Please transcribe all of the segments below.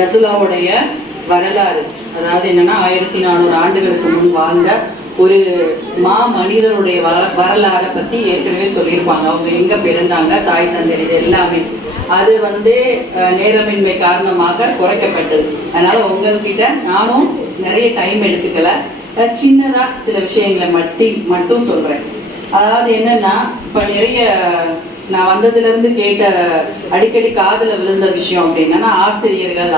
ரசூலாவுடைய வரலாறு, அதாவது என்னன்னா 1400 ஆண்டுகளுக்கு முன் வாழ்ந்த ஒரு மனிதனுடைய வரலாறை பத்தி ஏற்கனவே சொல்லியிருப்பாங்க. அவங்க எங்க பிறந்தாங்க, தாய் தந்தை, இது எல்லாமே. அது நேரமின்மை காரணமாக குறைக்கப்பட்டது. அதனால உங்ககிட்ட நானும் நிறைய டைம் எடுத்துக்கல, சின்னதா சில விஷயங்களை மட்டும் சொல்றேன். அதாவது என்னன்னா, இப்ப நிறைய நான் வந்ததுல இருந்து கேட்ட அடிக்கடி காதுல விழுந்த விஷயம் அப்படின்னா ஆசிரியர்கள்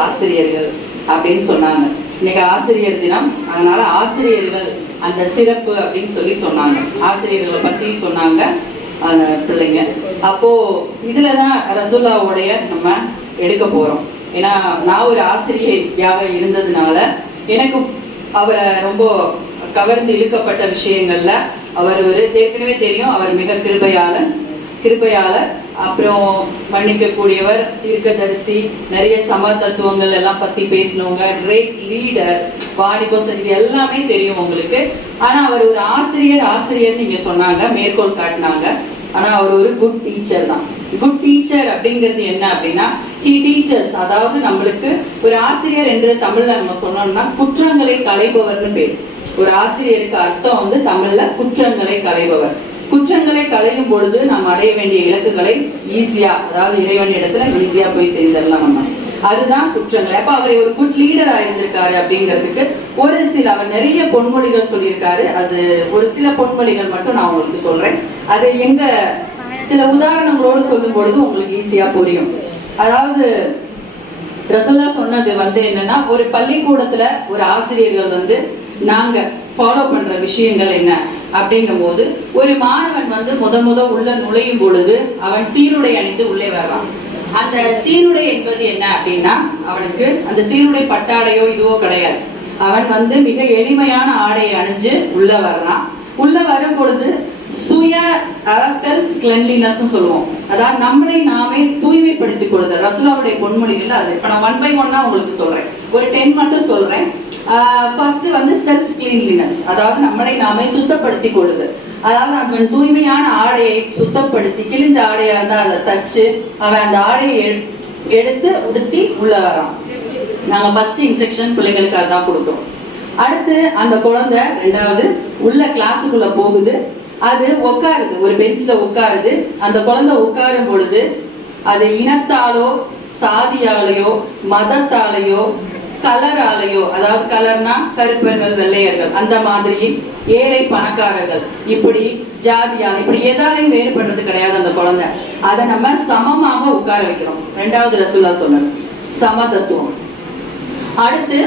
அப்படின்னு சொன்னாங்க. இன்னைக்கு ஆசிரியர் தினம், அதனால ஆசிரியர்கள் அந்த சிறப்பு அப்படின்னு சொன்னாங்க. ஆசிரியர்களை பத்தி சொன்னாங்க அந்த பிள்ளைங்க. அப்போ இதுலதான் ரசூல்லாவுடைய நம்ம எடுக்க போறோம். ஏன்னா நான் ஒரு ஆசிரியையாக இருந்ததுனால எனக்கு அவரை ரொம்ப கவர்ந்து இழுக்கப்பட்ட விஷயங்கள்ல அவர் ஏற்கனவே தெரியும். அவர் மிக கிருபையாளர், அப்புறம் மன்னிக்க கூடியவர், தீர்க்கதரிசி, நிறைய சம தத்துவங்கள் எல்லாம் பத்தி பேசினவங்க, கிரேட் லீடர், வாடிபோசன், இது எல்லாமே தெரியும் உங்களுக்கு. ஆனா அவர் ஒரு ஆசிரியர் நீங்க சொன்னாங்க, மேற்கோள் காட்டினாங்க. ஆனா அவர் ஒரு குட் டீச்சர் தான். குட் டீச்சர் அப்படிங்கிறது என்ன அப்படின்னா, ஹி டீச்சர்ஸ், அதாவது நம்மளுக்கு ஒரு ஆசிரியர் என்று தமிழ்ல நம்ம சொன்னோம்னா குற்றங்களை களைபவர்னு பேர். ஒரு ஆசிரியருக்கு அர்த்தம் தமிழ்ல குற்றங்களை களைபவர். குற்றங்களை களையும் பொழுது நாம் அடைய வேண்டிய இலக்குகளை ஈஸியா, அதாவது இறைவன் இடத்துல ஈஸியா போய் சேர்ந்துடலாம் நம்ம. அதுதான் குற்றங்களை. அப்ப அவரை ஒரு குட் லீடர் ஆயிருந்திருக்காரு அப்படிங்கிறதுக்கு அவர் நிறைய பொன்மொழிகள் சொல்லியிருக்காரு. அது ஒரு சில பொன்மொழிகள் மட்டும் நான் உங்களுக்கு சொல்றேன். அது சில உதாரணங்களோடு சொல்லும் பொழுது உங்களுக்கு ஈஸியா புரியும். அதாவது ரசூலா சொன்னது என்னன்னா, ஒரு பள்ளிக்கூடத்துல ஒரு ஆசிரியர்கள் நாங்க ஃபாலோ பண்ற விஷயங்கள் என்ன அப்படிங்கும் போது, ஒரு மாணவன் முத உள்ள நுழையும் பொழுது அவன் சீருடை அணிந்து உள்ளே வர்றான். அந்த சீருடை என்பது என்ன அப்படின்னா, அவனுக்கு அந்த சீருடை பட்டாடையோ இதுவோ கிடையாது. அவன் மிக எளிமையான ஆடையை அணிஞ்சு உள்ள வர்றான். உள்ள வரும் பொழுது செல்ஃப் கிளென்லினஸ் சொல்லுவோம். அதாவது நம்மளை நாமே தூய்மைப்படுத்திக் கொள்ளுதல். ரசூலாவுடைய பொன்மொழிகள் அது. இப்ப நான் 1 by 1 உங்களுக்கு சொல்றேன், ஒரு 10 மட்டும் சொல்றேன். ஃபர்ஸ்ட் செல்ஃப் கிளீன்லினஸ், அதாவது நம்மளை நாமே சுத்தப்படுத்திக் கொள்ளுதல். அதாவது அவன் தூய்மையான ஆடையை சுத்தப்படுத்தி, கிழிந்த ஆடையா இருந்தா அதை தச்சு அவன் அந்த ஆடையை எடுத்து உடுத்தி உள்ள வரான். நாங்க ஃபர்ஸ்ட் இன்ஸ்ட்ரக்ஷன் பிள்ளைங்களுக்கு அதான் கொடுத்தோம். அடுத்து அந்த குழந்தை 2வது உள்ள கிளாஸுக்குள்ள போகுது. அது உட்காருது, ஒரு பெஞ்சில உட்காருது. அந்த குழந்தை உட்காரும் பொழுது அது இனத்தாலோ சாதியாலேயோ மதத்தாலேயோ கலராலேயோ, அதாவது கலர்னா கருப்பர்கள் வெள்ளையர்கள், அந்த மாதிரி ஏழை பணக்காரர்கள், இப்படி ஜாதியால் இப்படி எதாலையும் வேறுபடுறது கிடையாது அந்த குழந்தை. அதை நம்ம சமமாக உட்கார வைக்கிறோம். 2வது ரசூலா சொன்னது சம தத்துவம். அடுத்து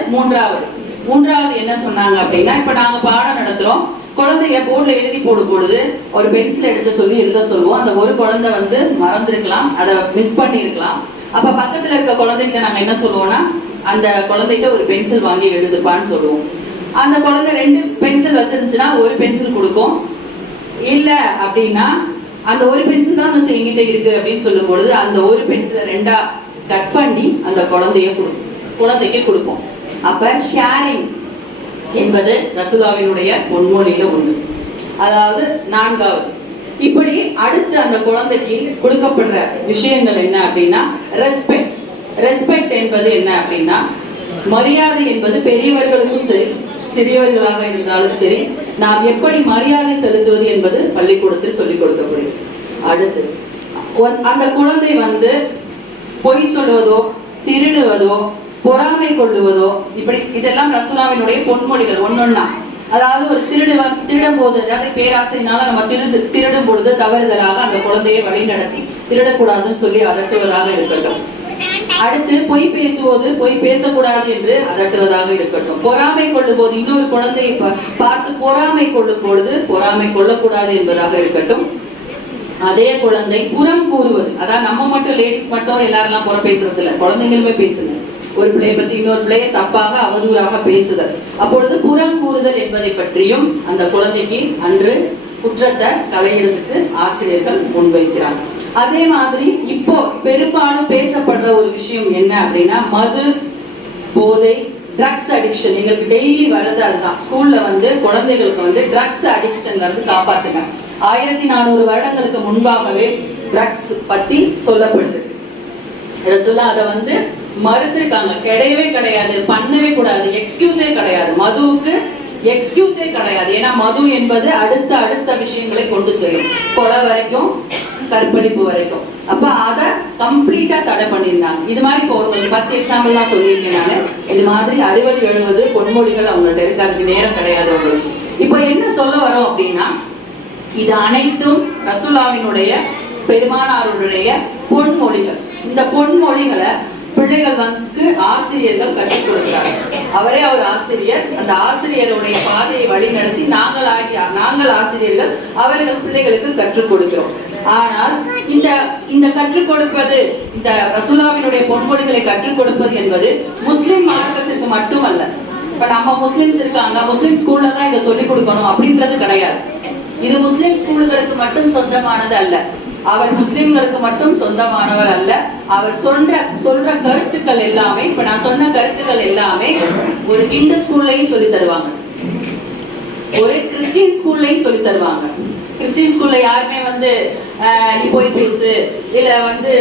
மூன்றாவது என்ன சொன்னாங்க அப்படின்னா, இப்ப நாங்க பாடம் நடத்துறோம். குழந்தைய போர்ட்ல எழுதி போடும் பொழுது ஒரு பென்சில் எடுத்து சொல்லி எழுத சொல்லுவோம். அந்த ஒரு குழந்தை மறந்துருக்கலாம், அதை மிஸ் பண்ணி இருக்கலாம். அப்ப பக்கத்துல இருக்க குழந்தைகிட்ட நாங்க என்ன சொல்லுவோம்னா, அந்த குழந்தைகிட்ட ஒரு பென்சில் வாங்கி எழுதுப்பான்னு சொல்லுவோம். அந்த குழந்தை 2 பென்சில் வச்சிருந்துச்சுன்னா ஒரு பென்சில் கொடுக்கும். இல்ல அப்படின்னா அந்த ஒரு பென்சில் தான் மிஸ் எங்கிட்ட இருக்கு அப்படின்னு சொல்லும் பொழுது அந்த ஒரு பென்சிலை 2ஆ கட் பண்ணி அந்த குழந்தைக்கு கொடுப்போம். அப்ப ஷேரிங் என்பது ரசூலாவினுடைய பொன்மொழியில ஒண்ணு. அதாவது 4வது. இப்படி அடுத்து அந்த குழந்தைக்கு கொடுக்கப்படுற விஷயங்கள் என்ன அப்படின்னா, ரெஸ்பெக்ட் என்பது என்ன அப்படின்னா, மரியாதை என்பது பெரியவர்களுக்கும் சரி சிறியவர்களாக இருந்தாலும் சரி நாம் எப்படி மரியாதை செலுத்துவது என்பது பள்ளிக்கூடத்தில் சொல்லிக் கொடுக்கப்படுது. அடுத்து அந்த குழந்தை பொய் சொல்வதோ திருடுவதோ பொறாமை கொள்ளுவதோ, இப்படி இதெல்லாம் ரசூலாவினுடைய பொன்மொழிகள் ஒன்னொன்னா. அதாவது ஒரு திருடும் போது, அதாவது பேராசையினால நம்ம திருடும் பொழுது தவறுதலாக அந்த குழந்தையை வழி நடத்தி திருடக்கூடாதுன்னு சொல்லி அதட்டுவதாக இருக்கட்டும். அடுத்து பொய் பேசக்கூடாது என்று அதட்டுவதாக இருக்கட்டும். பொறாமை கொள்ளும் போது, இன்னொரு குழந்தையை பார்த்து பொறாமை கொள்ளும் பொழுது பொறாமை கொள்ளக்கூடாது என்பதாக இருக்கட்டும். அதே குழந்தை புறம் கூறுவது, அதாவது நம்ம மட்டும் லேடிஸ் மட்டும் எல்லாரெல்லாம் புறம் பேசுறது இல்லை, குழந்தைங்களுமே பேசுங்க. ஒரு பிள்ளையை பத்தி இன்னொரு பிள்ளையை தப்பாக அவதூறாக பேசுதல், அப்பொழுது புறம் கூறுதல் என்பதை பற்றியும் அந்த குழந்தைக்கு அன்று குற்றத்தை களையிறதுக்கு ஆசிரியர்கள் முன்வைக்கிறார். அதே மாதிரி இப்போ பெரும்பாலும் பேசப்படுற ஒரு விஷயம் என்ன அப்படின்னா, மது, போதை, ட்ரக்ஸ் அடிக்ஷன். எங்களுக்கு டெய்லி வர்றது அதுதான். ஸ்கூல்ல குழந்தைகளுக்கு ட்ரக்ஸ் அடிக்ஷன் காப்பாத்துங்க. 1400 வருடங்களுக்கு முன்பாகவே ட்ரக்ஸ் பத்தி சொல்லப்படுது. ரசூலா அதை வந்து மறுத்திருக்காங்க. கிடையவே கிடையாது, பண்ணவே கூடாது, எக்ஸ்கியூஸே கிடையாது. மதுவுக்கு எக்ஸ்கியூஸே கிடையாது. ஏன்னா மது என்பது அடுத்த அடுத்த விஷயங்களை கொண்டு செல்லும், கொலை வரைக்கும், கற்பழிப்பு வரைக்கும். அப்ப அதை கம்ப்ளீட்டா தடை பண்ணியிருந்தாங்க. இது மாதிரி இப்போ ஒரு 10 எக்ஸாம்பிள் தான் சொல்லியிருக்கேன் நானு. இது மாதிரி 60-70 பொன்மொழிகள் அவங்கள்ட்ட இருக்கு. அதுக்கு நேரம் கிடையாது உங்களுக்கு. இப்போ என்ன சொல்ல வரோம் அப்படின்னா, இது அனைத்தும் ரசூலாவினுடைய பெருமானாருடைய பொன்மொழிகள். இந்த பொன்மொழிகளை பிள்ளைகள் வந்து ஆசிரியர்கள் கற்றுக் கொடுக்கிறார். அவரே அவர் ஆசிரியர். அந்த ஆசிரியருடைய பாதையை வழி நடத்தி நாங்கள் ஆசிரியர்கள் அவர்கள் பிள்ளைகளுக்கு கற்றுக் கொடுக்கிறோம். ஆனால் இந்த கற்றுக் கொடுப்பது, இந்த ரசூலாவினுடைய பொன்மொழிகளை கற்றுக் கொடுப்பது என்பது முஸ்லிம் மார்க்கத்துக்கு மட்டுமல்ல. இப்ப நம்ம முஸ்லிம்ஸ் இருக்காங்க, முஸ்லிம் ஸ்கூல்ல தான் இதை சொல்லிக் கொடுக்கணும் அப்படின்றது கிடையாது. இது முஸ்லிம் ஸ்கூல்களுக்கு மட்டும் சொந்தமானது அல்ல. அவர் முஸ்லிம்களுக்கு மட்டும் சொந்தமானவர் அல்ல. அவர் சொல்ற கருத்துக்கள் எல்லாமே, இப்ப நான் சொன்ன கருத்துக்கள் எல்லாமே ஒரு இந்து ஸ்கூல்லையும் சொல்லி தருவாங்க, ஒரு கிறிஸ்டியன் ஸ்கூல்லையும் சொல்லி தருவாங்க. கிறிஸ்டியன் ஸ்கூல்ல யாருமே வந்து நீ போய் பேசு, இல்ல வந்து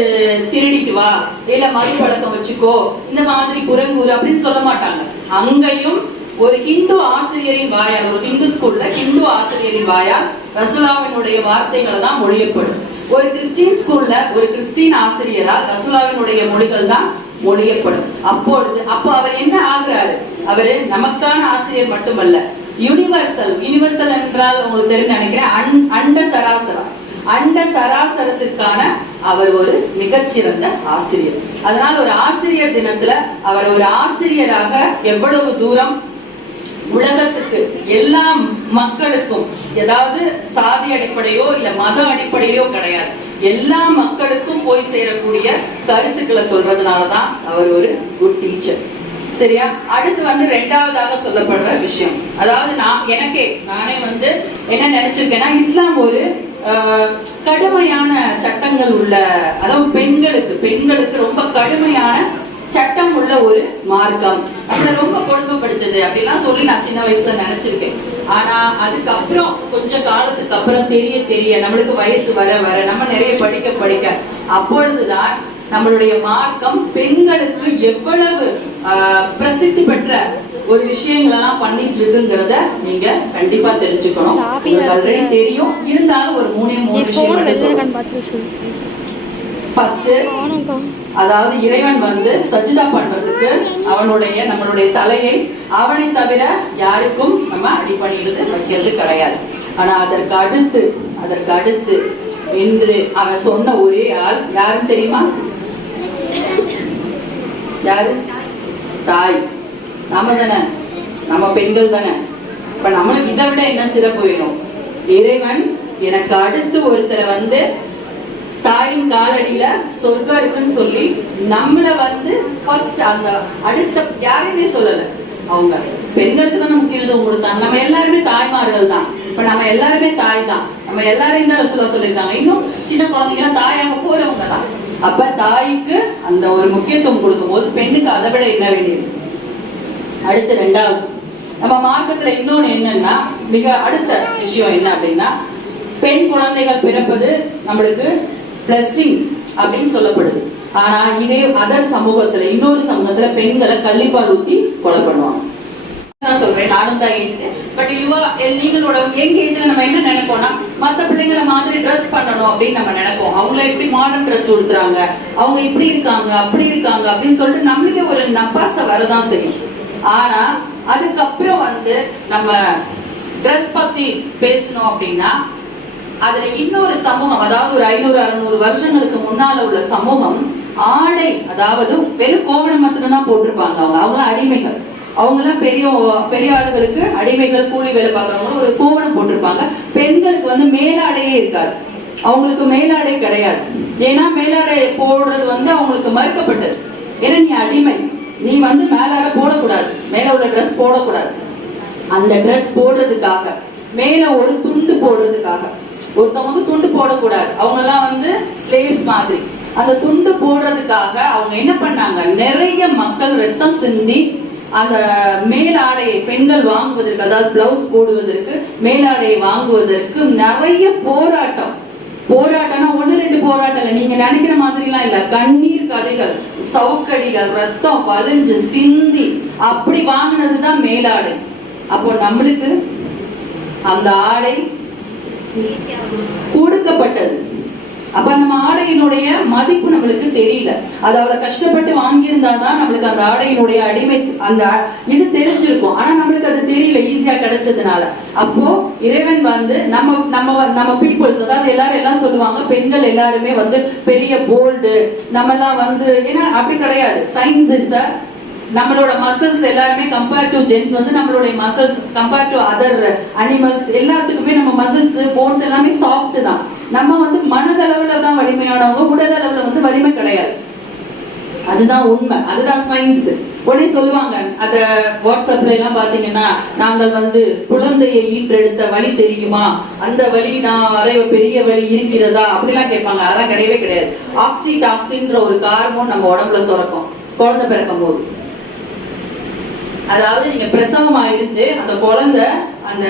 திருடிட்டு வா, இல்ல மது பழக்கம் வச்சுக்கோ, இந்த மாதிரி குரங்கூறு அப்படின்னு சொல்ல மாட்டாங்க. அங்கேயும் ஒரு ஹிந்து ஆசிரியரின் வாயால், ஒரு ஹிந்து ஸ்கூல்ல ஹிந்து ஆசிரியரின் வாயால் ரசூலாவினுடைய வார்த்தைகளை தான் மொழியப்படும். ஒரு கிறிஸ்டியன் ஸ்கூல்ல ஒரு கிறிஸ்டியன் ஆசிரியரால் ரசூலாவினுடைய மொழிகள் தான் மொழியப்படும். அப்போ அவர் என்ன ஆகுறாரு? அவரு நமக்கான ஆசிரியர் மட்டுமல்ல, யூனிவர்சல் என்றால் உங்களுக்கு தெரியும் நினைக்கிறேன், அண்ட சராசரத்திற்கான அவர் ஒரு மிகச்சிறந்த ஆசிரியர். அதனால ஒரு ஆசிரியர் தினத்துல அவர் ஒரு ஆசிரியராக எவ்வளவு தூரம் உலகத்துக்கு, எல்லா மக்களுக்கும், ஏதாவது சாதி அடிப்படையோ இல்ல மத அடிப்படையோ கிடையாது, எல்லா மக்களுக்கும் போய் சேரக்கூடிய கருத்துக்களை சொல்றதுனாலதான் அவர் ஒரு குட் டீச்சர். சரியா? அடுத்து வந்து 2வதாக சொல்லப்படுற விஷயம், அதாவது நானே வந்து என்ன நினைச்சிருக்கேன்னா, இஸ்லாம் ஒரு கடுமையான சட்டங்கள் உள்ள, அதாவது பெண்களுக்கு ரொம்ப கடுமையான சட்டம் உள்ள ஒரு மார்க்கம், அதை ரொம்ப கொடுமைப்படுத்துது அப்படிலாம் சொல்லி நான் சின்ன வயசுல நினைச்சிருக்கேன். ஆனா அதுக்கப்புறம் கொஞ்ச காலத்துக்கு அப்புறம் தெரிய நம்மளுக்கு வயசு வர நம்ம நிறைய படிக்க அப்பொழுதுதான் நம்மளுடைய மார்க்கம் பெண்களுக்கு எவ்வளவு பிரசித்தி பெற்ற ஒரு விஷயங்களெல்லாம் பண்ணிட்டு இருக்குங்கிறத நீங்க கண்டிப்பா தெரிஞ்சுக்கணும். ஆல்ரெடி தெரியும், இருந்தாலும் ஒரு 3 விஷயம். ஃபர்ஸ்ட், அதாவது இறைவன் வந்து சஜிதா பண்றதுக்கு நம்மளுடைய தலையை அவனை தவிர யாருக்கும் நம்ம அடிப்பணியிறது வைக்கிறது கிடையாது. ஆனா அதற்கு அடுத்து என்று அவன் சொன்ன ஒரே ஆள் யாரும் தெரியுமா? யாரு? தாய். நாம தானே, நம்ம பெண்கள் தானே. இப்ப நம்மளுக்கு இதை விட என்ன சிறப்பு வேணும்? இறைவன் எனக்கு அடுத்து ஒருத்தரை வந்து தாயின் காலடியில சொர்க்கம் இருக்குன்னு சொல்லி நம்மள வந்து ஃபர்ஸ்ட், அந்த அடுத்த யாரையுமே சொல்லல, அவங்க பெண்களுக்கு தான் முக்கியத்துவம் கொடுத்தாங்க. நம்ம எல்லாருமே தாய்மார்கள் தான். இப்ப நம்ம எல்லாருமே தாய் தான், நம்ம எல்லாரையும் தான் ரசூலா சொல்லியிருக்காங்க. இன்னும் சின்ன குழந்தைங்க தாயாக போறவங்க தான். அப்ப தாய்க்கு அந்த ஒரு முக்கியத்துவம் கொடுக்கும் போது பெண்ணுக்கு அதை விட என்ன வேண்டியது? அடுத்து 2வது, நம்ம மார்க்கத்துல இன்னொன்னு என்னன்னா, மிக அடுத்த விஷயம் என்ன அப்படின்னா, பெண் குழந்தைகள் பிறப்பது நம்மளுக்கு பிளஸிங் அப்படின்னு சொல்லப்படுது. ஆனா இதே அதர் சமூகத்துல, இன்னொரு சமூகத்துல பெண்களை கள்ளிப்பால் ஊத்தி கொலை பண்ணுவாங்க. நான் சொல்றேன், நானும் தான் ஏஜ். பட் நீங்களோட யங் ஏஜ்ல நம்ம என்ன நினைப்போம்னா, மத்த பிள்ளைங்களை மாதிரி ட்ரெஸ் பண்ணணும் அப்படின்னு நம்ம நினைப்போம். அவங்கள எப்படி மாடர்ன் ட்ரெஸ் கொடுத்துறாங்க, அவங்க இப்படி இருக்காங்க அப்படி இருக்காங்க அப்படின்னு சொல்லிட்டு நம்மளுக்கே ஒரு நப்பாச வரதான் செய்யும். ஆனா அதுக்கப்புறம் வந்து நம்ம ட்ரெஸ் பத்தி பேசணும் அப்படின்னா, அதுல இன்னொரு சமூகம், அதாவது ஒரு 500-600 வருஷங்களுக்கு முன்னால உள்ள சமூகம் ஆடை, அதாவது வெறும் கோவணம் மட்டும்தான் போட்டிருப்பாங்க. அவங்க அடிமைகள், அவங்க எல்லாம் பெரிய ஆளுகளுக்கு அடிமைகள், கூலி வேலை பார்க்கறவங்க ஒரு கோவணம் போட்டிருப்பாங்க. பெண்களுக்கு வந்து மேலாடையே இருக்காது, அவங்களுக்கு மேலாடை கிடையாது. ஏன்னா மேலாடை போடுறது வந்து அவங்களுக்கு மறுக்கப்பட்டது. ஏன்னா நீ அடிமை, நீ வந்து மேலாடை போடக்கூடாது, மேல உள்ள ட்ரெஸ் போடக்கூடாது. அந்த ட்ரெஸ் போடுறதுக்காக, மேல ஒரு துண்டு போடுறதுக்காக, ஒருத்தவங்க துண்டு போடக்கூடாது, அவங்க எல்லாம் வந்து ஸ்லேவ்ஸ் மாதிரி. அந்த துண்டு போடுறதுக்காக அவங்க என்ன பண்ணாங்க, நிறைய மக்கள் ரத்தம் சிந்தி அந்த மேலாடையை பெண்கள் வாங்குவதற்கு, அதாவது பிளவுஸ் போடுவதற்கு, மேலாடையை வாங்குவதற்கு நிறைய போராட்டம்னா 1-2 போராட்டல, நீங்க நினைக்கிற மாதிரி எல்லாம் இல்ல. கண்ணீர் கதைகள், சவுக்கடிகள், ரத்தம் வலிஞ்சு சிந்தி அப்படி வாங்கினதுதான் மேலாடை. அப்போ நம்மளுக்கு அந்த ஆடை கொடுக்கப்பட்டது. அப்ப நம்ம ஆடையினுடைய மதிப்பு நம்மளுக்கு தெரியல. அது அவ்வளவு கஷ்டப்பட்டு வாங்கியிருந்தாதான் நம்மளுக்கு அந்த ஆடையினுடைய அடிமை அந்த இது தெரிஞ்சிருக்கும். ஆனா நம்மளுக்கு அது தெரியல, ஈஸியா கிடைச்சதுனால. அப்போ இறைவன் வந்து நம்ம நம்ம நம்ம பீப்புள்ஸ், அதாவது எல்லாரும் எல்லாம் சொல்லுவாங்க பெண்கள் எல்லாருமே வந்து பெரிய போல்டு, நம்ம எல்லாம் வந்து ஏன்னா அப்படி கிடையாது. சயின்ஸ் இஸ் நம்மளோட மசில்ஸ் எல்லாருமே கம்பேர் டு ஜென்ஸ் வந்து நம்மளுடைய muscles compare to other animals எல்லாத்துக்குமே நம்ம மசில்ஸ் போன்ஸ் எல்லாமே சாஃப்ட் தான். நம்ம வந்து மனதளவுல தான் வலிமையானவங்க, உடல் அளவுல வந்து வலிமை கிடையாது. அதுதான் உண்மை, அதுதான் சயின்ஸ். உடனே சொல்லுவாங்க அத வாட்ஸ்அப்ல எல்லாம் பாத்தீங்கன்னா, நாங்கள் வந்து குழந்தையை ஈன்றெடுத்த வலி தெரியுமா, அந்த வலி நான் வரை பெரிய வலி இருக்கிறதா அப்படிலாம் கேட்பாங்க. அதெல்லாம் கிடையவே கிடையாது. ஆக்சிடாக்சின்ற ஒரு ஹார்மோன் நம்ம உடம்புல சுரக்கும் குழந்தை பிறக்கும் போது. அதாவது நீங்க பிரசவமா இருந்து அந்த குழந்தை அந்த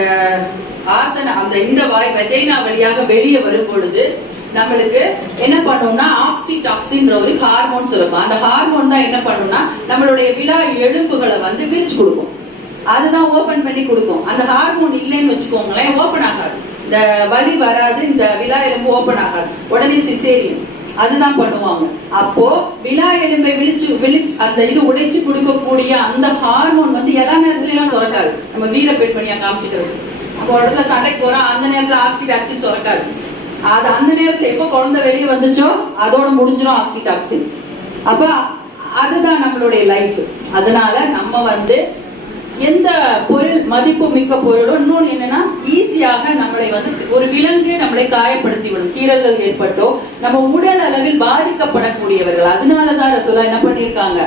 ஆசன அந்த இந்த வாய் வெஜைனா வழியாக வெளியே வரும் பொழுது நம்மளுக்கு என்ன பண்ணும்னா ஆக்சிடாக்சின்ற ஒரு ஹார்மோன் சுரக்கும். அந்த ஹார்மோன் தான் என்ன பண்ணும்னா நம்மளுடைய விலா எலும்புகளை வந்து விரிச்சு கொடுக்கும். அதுதான் ஓபன் பண்ணி கொடுக்கும். அந்த ஹார்மோன் இல்லைன்னு வச்சுக்கோங்களேன், ஓபன் ஆகாது, இந்த வலி வராது, இந்த விலா எலும்பு ஓபன் ஆகாது, உடனே சிசேரியன். அதுதான் பண்ணுவாங்க. அப்போ விலா எலும்பை அந்த இது உடைச்சு கொடுக்கக்கூடிய அந்த ஹார்மோன் வந்து எல்லா நேரத்துல எல்லாம் சுரக்காது. நம்ம வீர பெண்மணியா காமிச்சுக்கிறது, அப்போ இடத்துல சண்டைக்கு போறோம், அந்த நேரத்துல ஆக்சிடாக்சின் சுரக்காது. அது அந்த நேரத்துல எப்போ குழந்தை வெளியே வந்துச்சோ அதோட முடிஞ்சிடும் ஆக்சிடாக்சின். அப்ப அதுதான் நம்மளுடைய லைஃப். அதனால நம்ம வந்து எந்த பொருள் மதிப்பு மிக்க பொருளோ, இன்னொன்று என்னன்னா ஈஸியாக நம்மளை வந்து ஒரு விலங்கு நம்மளை காயப்படுத்தி விடும், கீறல்கள் ஏற்பட்டோ நம்ம உடல் அளவில் பாதிக்கப்படக்கூடியவர்கள். அதனாலதான் ரசூலா என்ன பண்ணியிருக்காங்க,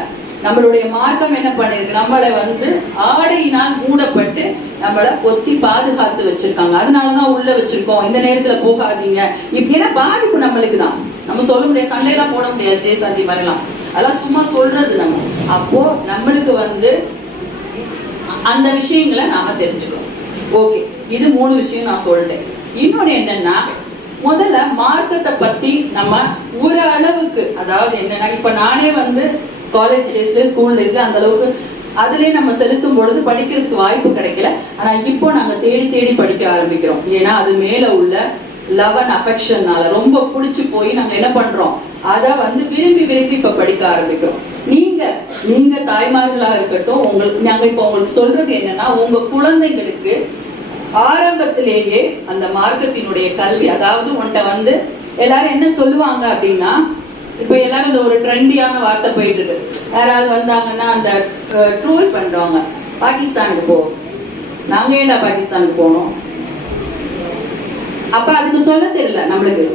நம்மளுடைய மார்க்கம் என்ன பண்ணிருக்கு, நம்மளை வந்து ஆடையினால் மூடப்பட்டு நம்மளை பொத்தி பாதுகாத்து வச்சிருக்காங்க. அதனாலதான் உள்ள வச்சிருக்கோம், இந்த நேரத்துல போகாதீங்க. இப்படின்னா பாதிப்பு நம்மளுக்கு தான். நம்ம சொல்ல முடியாது, சண்டையெல்லாம் போட முடியாது, ஜெயசாந்தி மாதிரிலாம் அதெல்லாம் சும்மா சொல்றது நம்ம. அப்போ நம்மளுக்கு வந்து அந்த விஷயங்களை நாம தெரிஞ்சுக்கணும். ஓகே, இது 3 விஷயம் நான் சொல்லிட்டேன். இன்னொன்னு என்னன்னா, முதல்ல மார்க்கத்தை பத்தி நம்ம ஒரு அளவுக்கு, அதாவது என்னன்னா இப்ப நானே வந்து காலேஜ் டேஸ்ல ஸ்கூல் டேஸ்ல அந்த அளவுக்கு அதுலயே நம்ம செலுத்தும் பொழுது படிக்கிறதுக்கு வாய்ப்பு கிடைக்கல. ஆனா இப்போ நாங்க தேடி தேடி படிக்க ஆரம்பிக்கிறோம். ஏன்னா அது மேல உள்ள லவ் அண்ட் அஃபெக்ஷன்னால ரொம்ப பிடிச்சு போய் நாங்க என்ன பண்றோம், அதை வந்து விரும்பி விரும்பி இப்ப படிக்க ஆரம்பிக்கிறோம். நீங்க தாய்மார்களா இருக்கட்டும், உங்களுக்கு நாங்க இப்ப உங்களுக்கு சொல்றது என்னன்னா, உங்க குழந்தைங்களுக்கு ஆரம்பத்திலேயே அந்த மார்க்கத்தினுடைய கல்வி, அதாவது உன்கிட்ட வந்து எல்லாரும் என்ன சொல்லுவாங்க அப்படின்னா, இப்ப எல்லாரும் இந்த ஒரு ட்ரெண்டியான வார்த்தை போயிட்டு இருக்கு. யாராவது வந்தாங்கன்னா அந்த ட்ரோல் பண்றவங்க, பாகிஸ்தானுக்கு போ, நாங்க ஏண்டா பாகிஸ்தானுக்கு போனோம். அப்ப அதுக்கு சொல்ல தெரியல நம்மளுக்கு.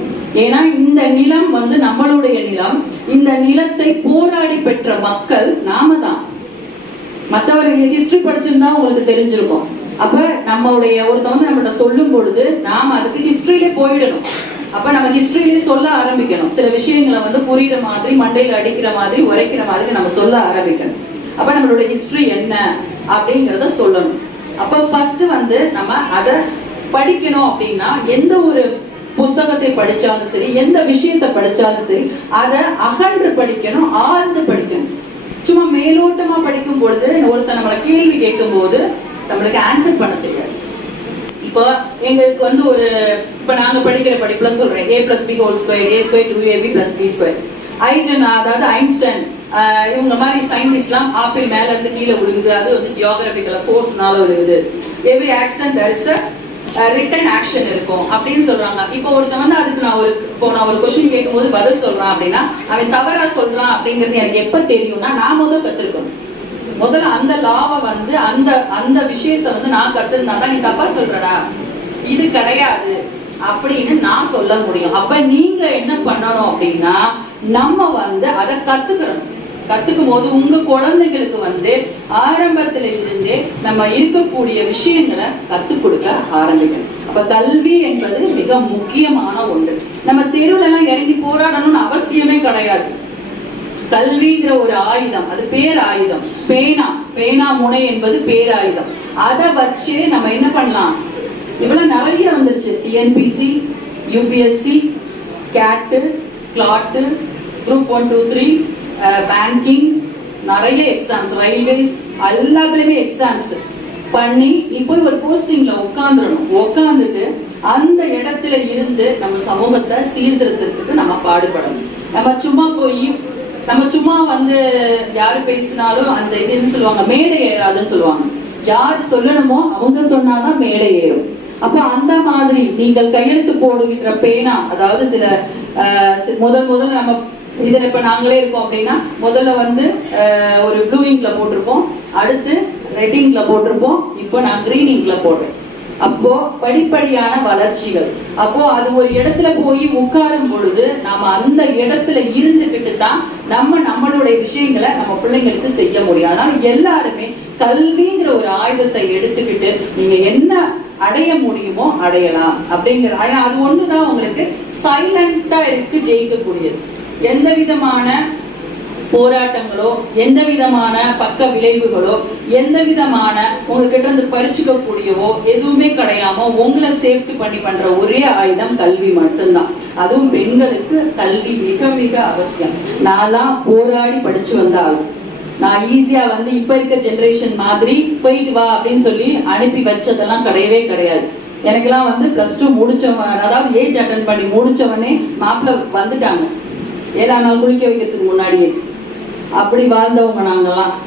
ஏன்னா இந்த நிலம் வந்து நம்மளுடைய நிலம். இந்த நிலத்தை போராடி பெற்ற மக்கள் நாம தான். மற்றவர்கள் ஹிஸ்டரி படிச்சிருந்தா உங்களுக்கு தெரிஞ்சிருக்கும். அப்ப நம்மளுடைய ஒருத்தவங்க நம்மகிட்ட சொல்லும் பொழுது நாம அதுக்கு ஹிஸ்டரியிலே போயிடணும். அப்ப நம்ம ஹிஸ்டரியிலே சொல்ல ஆரம்பிக்கணும். சில விஷயங்களை வந்து புரியுற மாதிரி, மண்டையில அடிக்கிற மாதிரி, உரைக்கிற மாதிரி நம்ம சொல்ல ஆரம்பிக்கணும். அப்ப நம்மளுடைய ஹிஸ்டரி என்ன அப்படிங்கறத சொல்லணும். அப்ப ஃபர்ஸ்ட் வந்து நம்ம அதை படிக்கணும். அப்படின்னா எந்த ஒரு புத்தகத்தை படிச்சாலும் சரி, எந்த விஷயத்தை படிச்சாலும் சரி, அதை அகன்று படிக்கணும், ஆழ்ந்து படிக்கணும். சும்மா மேலோட்டமா படிக்கும் பொழுது ஒருத்தர் நம்மளை கேள்வி கேட்கும் போது நம்மளுக்கு ஆன்சர் பண்ண தெரியாது. இப்போ எங்களுக்கு வந்து ஒரு இப்ப நாங்க படிக்கிற படிப்புல சொல்றேன், a+b² a² 2ab + b². அதாவது ஐன்ஸ்டைன் இவங்க மாதிரி சயின்டிஸ்ட்லாம் ஆப்பிள் மேல இருந்து கீழே விழுகுது, அது வந்து ஜியோகிராபிக்கல் ஃபோர்ஸ்னால விழுகுது. Every action there is return action இருக்கும் அப்படின்னு சொல்றாங்க. இப்போ ஒருத்தன் வந்து அதுக்கு நான் ஒரு கொஸ்டின் கேட்கும் போது பதில் சொல்றான் அப்படின்னா, அவன் தவறா சொல்றான் அப்படிங்கிறது எனக்கு எப்ப தெரியும்னா, நான் முதல்ல கத்துருக்கணும். முதல்ல அந்த லாவை வந்து அந்த விஷயத்த வந்து நான் கத்துருந்தா தான், நீ தப்பா சொல்றடா, இது கிடையாது அப்படின்னு நான் சொல்ல முடியும். அப்ப நீங்க என்ன பண்ணணும் அப்படின்னா, நம்ம வந்து அதை கத்துக்கணும். கத்துக்கும் போது உங்க குழந்தைகளுக்கு வந்து ஆரம்பத்துல இருந்தே நம்ம இருக்கக்கூடிய விஷயங்களை கத்துக் கொடுக்க ஆரம்பிக்கணும். அப்ப கல்வி என்பது மிக முக்கியமான ஒன்று. நம்ம தெருவுல எல்லாம் இறங்கி போராடணும்னு அவசியமே கிடையாது. கல்விங்கிற ஒரு ஆயுதம், அது பேராயுதம். பேனா முனை என்பது பேராயுதம். அதை வச்சு நம்ம என்ன பண்ணலாம், இவ்வளவு நிறைய வந்துருச்சு. TNPSC, UPSC, கேட்டு, கிளாட்டு, குரூப் 1, 2, 3, பேங்கிங், நிறைய எக்ஸாம்ஸ், ரயில்வேஸ், எல்லாத்துலயுமே எக்ஸாம்ஸ் பண்ணி நீ போய் ஒரு போஸ்டிங்ல உட்காந்துட்டு அந்த இடத்துல இருந்து நம்ம சமூகத்தை சீர்திருத்தத்துக்கு நம்ம பாடுபடணும். நம்ம சும்மா வந்து யாரு பேசினாலும் அந்த இதுன்னு சொல்லுவாங்க, மேடை ஏறாதுன்னு சொல்லுவாங்க. யார் சொல்லணுமோ அவங்க சொன்னாதான் மேடை ஏறும். அப்ப அந்த மாதிரி நீங்கள் கையெழுத்து போடுகின்ற பேனா, அதாவது சில முதல் நம்ம இதுல இப்ப நாங்களே இருக்கோம் அப்படின்னா முதல்ல வந்து ஒரு ப்ளூ இங்க்ல போட்டிருப்போம், அடுத்து ரெட் இங்க்ல போட்டிருப்போம், இப்போ நான் கிரீன் இங்க்ல போடுறேன். அப்போ படிப்படியான வளர்ச்சிகள். அப்போ அது ஒரு இடத்துல போய் உட்காரும் பொழுது நாம அந்த இடத்துல இருந்துகிட்டு தான் நம்மளுடைய விஷயங்களை நம்ம பிள்ளைங்களுக்கு செய்ய முடியும். அதனால எல்லாருமே கல்விங்கிற ஒரு ஆயுதத்தை எடுத்துக்கிட்டு நீங்க என்ன அடைய முடியுமோ அடையலாம் அப்படிங்கிற. அது ஒண்ணுதான் உங்களுக்கு சைலண்டா இருக்கு ஜெயிக்கக்கூடியது. எந்த விதமான போராட்டங்களோ, எந்த விதமான பக்க விளைவுகளோ, எந்த விதமான உங்ககிட்ட இருந்து பறிச்சுக்க கூடியவோ எதுவுமே கிடையாம உங்களை சேஃப்டி பண்ணி பண்ற ஒரே ஆயுதம் கல்வி மட்டும்தான். அதுவும் பெண்களுக்கு கல்வி மிக மிக அவசியம். நான்லாம் போராடி படிச்சு வந்தாலும் நான் ஈஸியா வந்து இப்ப இருக்க ஜெனரேஷன் மாதிரி போயிட்டு வா அப்படின்னு சொல்லி அனுப்பி வச்சதெல்லாம் கிடையவே கிடையாது. எனக்கெல்லாம் வந்து +2 முடிச்சவன், அதாவது ஏஜ் அட்டன் பண்ணி முடிச்சவனே மாப்பிள்ள வந்துட்டாங்க 7ஆம் நாள் குளிக்க வைக்கிறதுக்கு முன்னாடியே. அப்படி வாழ்ந்தவங்க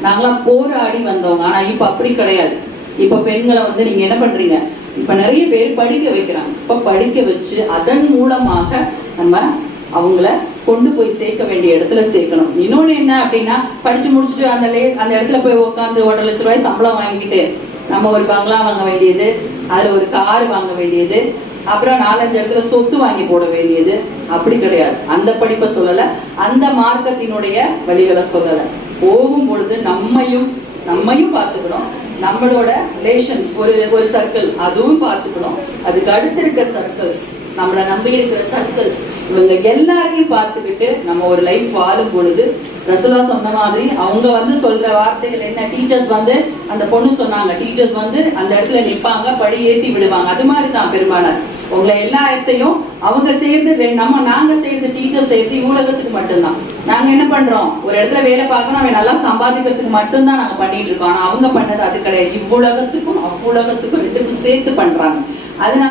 நாங்கெல்லாம் போராடி வந்தவங்க. ஆனா இப்ப அப்படி கிடையாது. இப்ப பெண்களை வந்து நீங்க என்ன பண்றீங்க, இப்ப நிறைய பேர் படிக்க வைக்கிறாங்க. இப்ப படிக்க வச்சு அதன் மூலமாக நம்ம அவங்கள கொண்டு போய் சேர்க்க வேண்டிய இடத்துல சேர்க்கணும். இன்னொன்னு என்ன அப்படின்னா, படிச்சு முடிச்சுட்டு அந்த இடத்துல போய் உட்காந்து 1.5 லட்சம் ரூபாய் சம்பளம் வாங்கிட்டு நம்ம ஒரு பங்களா வாங்க வேண்டியது, அதுல ஒரு கார் வாங்க வேண்டியது, அப்புறம் 4-5 இடத்துல சொத்து வாங்கி போட வேண்டியது, அப்படி கிடையாது. அந்த படிப்பை சொல்லல, அந்த மார்க்கத்தினுடைய வழிகளை சொல்லல. போகும் பொழுது நம்மையும் பார்த்துக்கணும், நம்மளோட ரிலேஷன்ஸ் ஒரு சர்க்கிள் அதுவும் பார்த்துக்கணும், அதுக்கு அடுத்து இருக்க சர்க்கிள்ஸ், நம்மளை நம்பி இருக்கிற சர்க்கிள்ஸ், இவங்க எல்லாரையும் பார்த்துக்கிட்டு நம்ம ஒரு லைஃப் வாழும் பொழுது ரசூலுல்லாஹ் சொன்ன மாதிரி அவங்க வந்து சொல்ற வார்த்தைகள் என்ன, டீச்சர்ஸ் வந்து அந்த பொண்ணு சொன்னாங்க, டீச்சர்ஸ் வந்து அந்த இடத்துல நிற்பாங்க, படி ஏற்றி விடுவாங்க. அது மாதிரி தான் பெரும்பாலான உங்களை எல்லா இடத்தையும் அவங்க சேர்ந்து நாங்க சேர்ந்து டீச்சர் சேர்த்து இவ்வுலகத்துக்கு மட்டும்தான். நாங்க என்ன பண்றோம், ஒரு இடத்துல வேலை பார்க்கணும், அவன் நல்லா சம்பாதிக்கிறதுக்கு மட்டும்தான் நாங்க பண்ணிட்டு இருக்கோம். ஆனா அவங்க பண்ணது அது கிடையாது. இவ்வுலகத்துக்கும் அவ்வுலகத்துக்கும் 2க்கும் சேர்த்து பண்றாங்க. அதனால